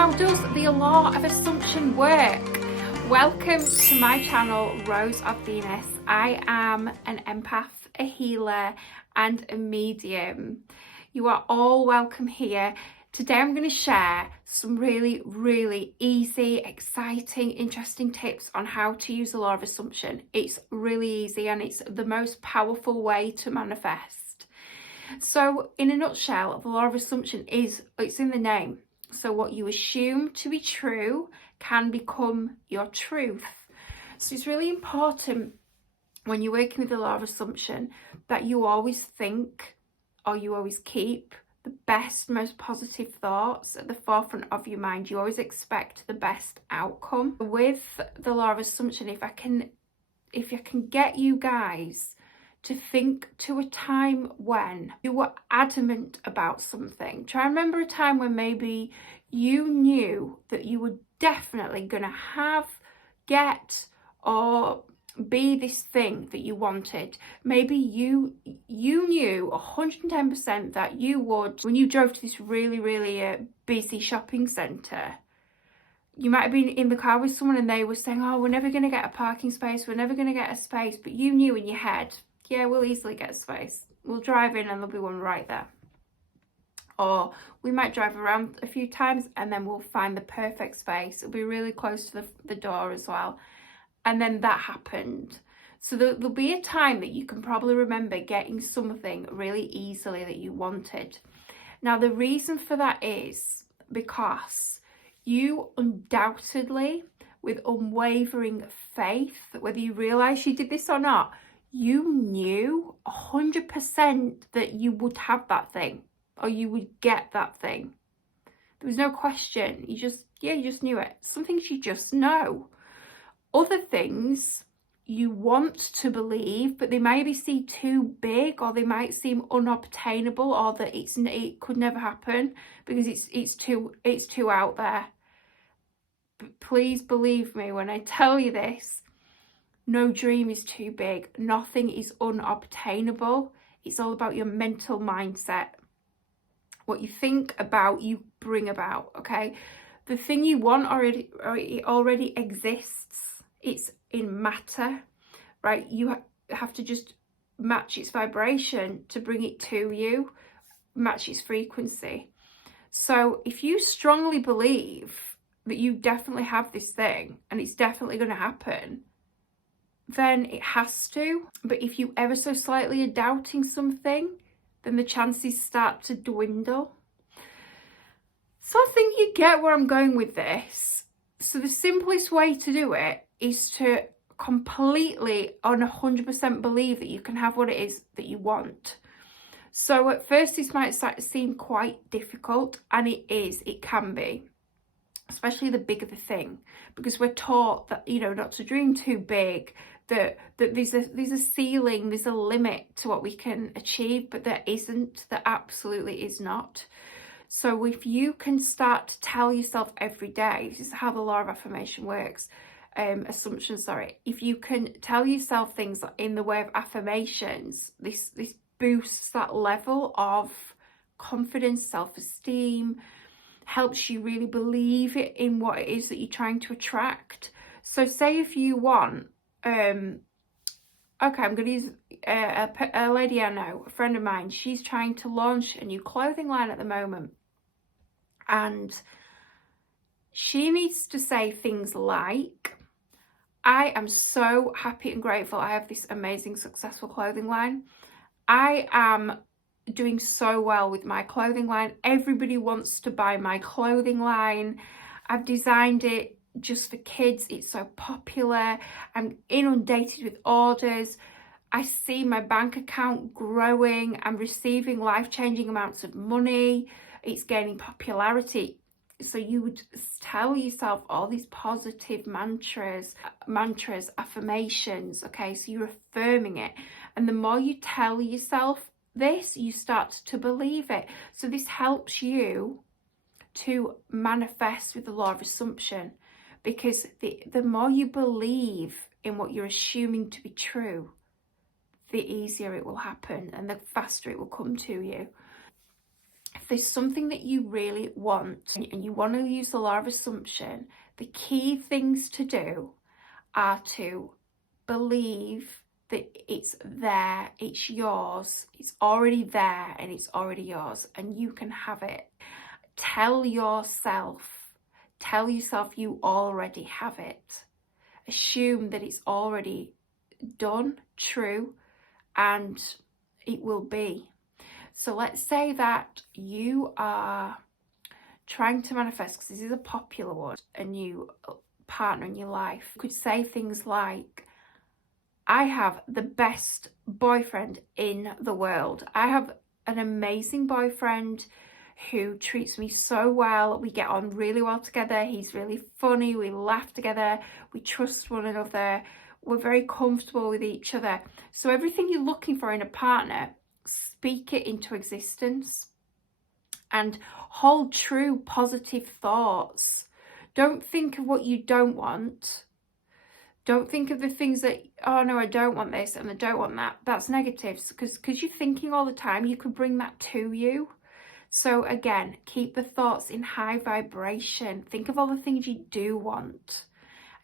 how does the law of assumption work? Welcome to my channel, Rose of Venus. I am an empath, a healer, and a medium. You are all welcome here. Today I'm going to share some really easy, exciting, interesting tips on how to use the law of assumption. It's really easy and it's the most powerful way to manifest. So in a nutshell, the law of assumption it's in the name. So what you assume to be true can become your truth. So it's really important when you're working with the law of assumption that you always think, or you always keep, the best, most positive thoughts at the forefront of your mind. You always expect the best outcome. With the law of assumption, if I can get you guys to think to a time when you were adamant about something. Try and remember a time when maybe you knew that you were definitely going to get, or be this thing that you wanted. Maybe you knew 110% that you would, when you drove to this really busy shopping centre, you might have been in the car with someone and they were saying, oh, we're never going to get a parking space, we're never going to get a space, but you knew in your head, yeah, we'll easily get a space. We'll drive in and there'll be one right there. Or we might drive around a few times and then we'll find the perfect space. It'll be really close to the door as well. And then that happened. So there'll be a time that you can probably remember getting something really easily that you wanted. Now, the reason for that is because you undoubtedly, with unwavering faith, whether you realise you did this or not, you knew 100% that you would have that thing, or you would get that thing. There was no question. You just knew it. Some things you just know. Other things you want to believe, but they maybe seem too big, or they might seem unobtainable, or that it could never happen because it's too out there. But please believe me when I tell you this. No dream is too big. Nothing is unobtainable. It's all about your mental mindset. What you think about, you bring about, okay? The thing you want already exists. It's in matter, right? You have to just match its vibration to bring it to you, match its frequency. So if you strongly believe that you definitely have this thing and it's definitely going to happen, then it has to. But if you ever so slightly are doubting something, then the chances start to dwindle. So I think you get where I'm going with this. So the simplest way to do it is to completely, on 100% believe that you can have what it is that you want. So at first this might seem quite difficult, and it can be. Especially the bigger the thing, because we're taught that, not to dream too big, that there's a ceiling, there's a limit to what we can achieve, but there isn't. There absolutely is not. So if you can start to tell yourself every day, this is how the law of affirmation works, if you can tell yourself things in the way of affirmations, this boosts that level of confidence, self-esteem, helps you really believe it in what it is that you're trying to attract. So say if you want, I'm going to use a lady I know, a friend of mine. She's trying to launch a new clothing line at the moment. And she needs to say things like, I am so happy and grateful I have this amazing, successful clothing line. I am doing so well with my clothing line. Everybody wants to buy my clothing line. I've designed it just for kids. It's so popular. I'm inundated with orders. I see my bank account growing. I'm receiving life-changing amounts of money. It's gaining popularity. So you would tell yourself all these positive mantras, affirmations, okay? So you're affirming it. And the more you tell yourself this, you start to believe it. So this helps you to manifest with the law of assumption, because the more you believe in what you're assuming to be true, the easier it will happen and the faster it will come to you. if there's something that you really want and you want to use the law of assumption, the key things to do are to believe that it's there, it's yours, it's already there and it's already yours and you can have it. Tell yourself you already have it. Assume that it's already done, true, and it will be. So let's say that you are trying to manifest, because this is a popular one, a new partner in your life. You could say things like, I have the best boyfriend in the world. I have an amazing boyfriend who treats me so well. We get on really well together. He's really funny. We laugh together. We trust one another. We're very comfortable with each other. So everything you're looking for in a partner, speak it into existence and hold true positive thoughts. Don't think of what you don't want. Don't think of the things that, oh no, I don't want this and I don't want that. That's negatives, because you're thinking all the time, you could bring that to you. So again, keep the thoughts in high vibration. Think of all the things you do want.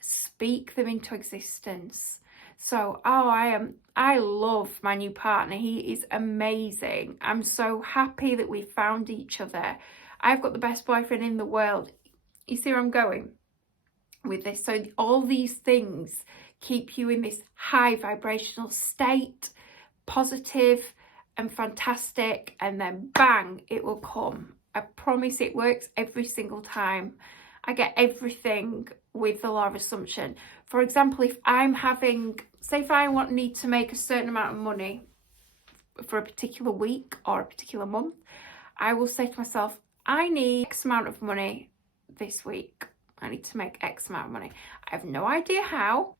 Speak them into existence. So, I love my new partner. He is amazing. I'm so happy that we found each other. I've got the best boyfriend in the world. You see where I'm going with this? So all these things keep you in this high vibrational state, positive and fantastic, and then bang, it will come. I promise it works every single time. I get everything with the law of assumption. For example, if I'm having, say if I need to make a certain amount of money for a particular week or a particular month, I will say to myself, I need X amount of money this week. I need to make X amount of money. I have no idea how.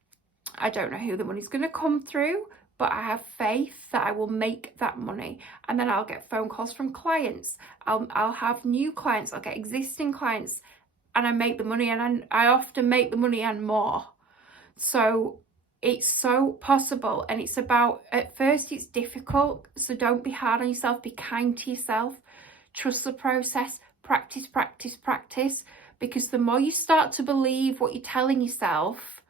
I don't know who the money's going to come through, but I have faith that I will make that money. And then I'll get phone calls from clients. I'll have new clients. I'll get existing clients. And I make the money, and I often make the money and more. So it's so possible, and it's about, at first it's difficult, so don't be hard on yourself, be kind to yourself, trust the process, practice, practice, practice, because the more you start to believe what you're telling yourself,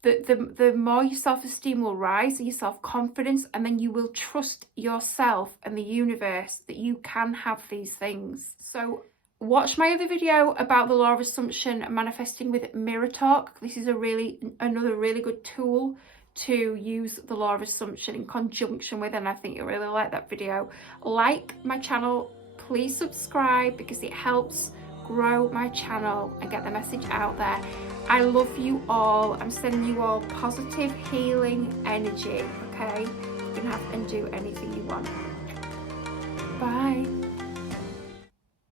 the more your self-esteem will rise and your self-confidence, and then you will trust yourself and the universe that you can have these things. So watch my other video about the law of assumption and manifesting with mirror talk. This is another really good tool to use the law of assumption in conjunction with, and I think you'll really like that video. Like my channel, please subscribe, because it helps grow my channel and get the message out there. I love you all. I'm sending you all positive healing energy, okay? You can have and do anything you want. Bye.